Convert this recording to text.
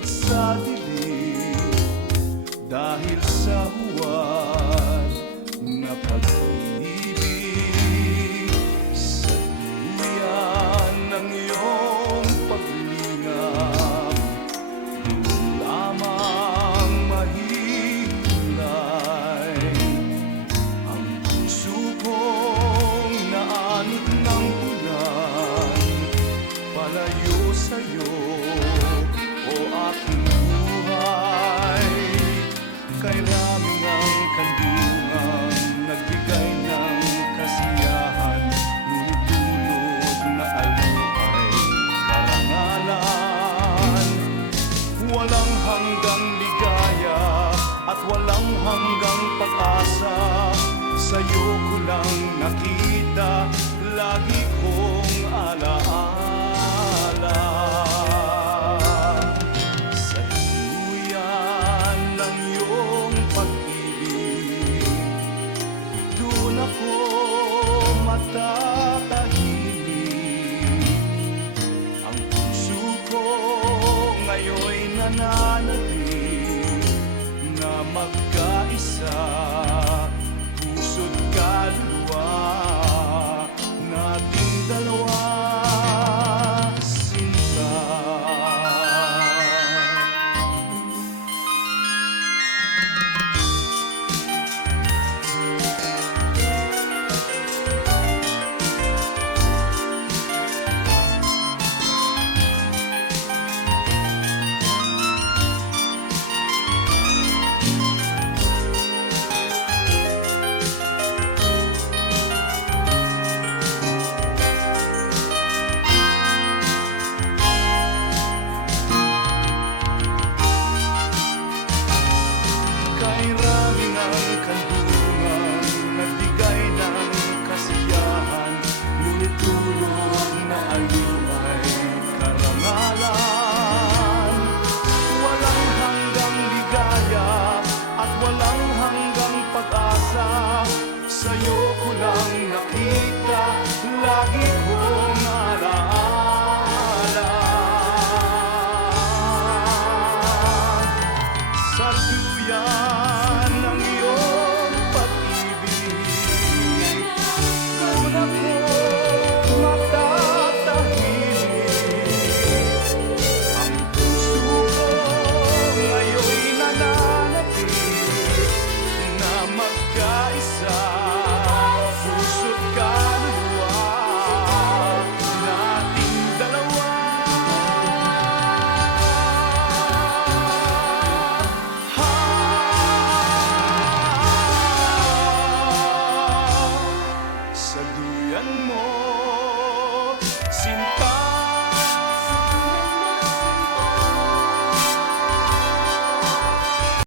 nalulugod sa dilim dahil sa huwad na pag-ibig. Sa duyan ng iyong paglingap, doon lamang mahihilay ang puso kong naanit ng ulan palayo sa'yo, o aking buhay. Kay rami ng kandungang nagbigay ng kasiyahan, ngunit dulot na alukay karangalan. Walang hanggang ligaya at walang hanggang pag-asa, sa'yo ko lang nakita, lagi kong alaala. Sa duyan ng iyong pag-ibig, doon ako matatahimik. Ang puso ko ngayon'y nananalig na magkaisa, puso't kaluluwa nating dalawa, sinta. Kay rami ng kandungang nagbigay ng kasiyahan, ngunit dulot na aliw ay karangalan. Walang hanggang ligaya at walang hanggang pag-asa, sa'yo ko lang nakita, lagi kong alaala. Sa duyan ng iyong pag-ibig, doon ako matatahimik. Ang puso ko ngayon'y nananalig na magkaisa, puso't kaluluwa nating dalawa. Sa duyan mo, sinta.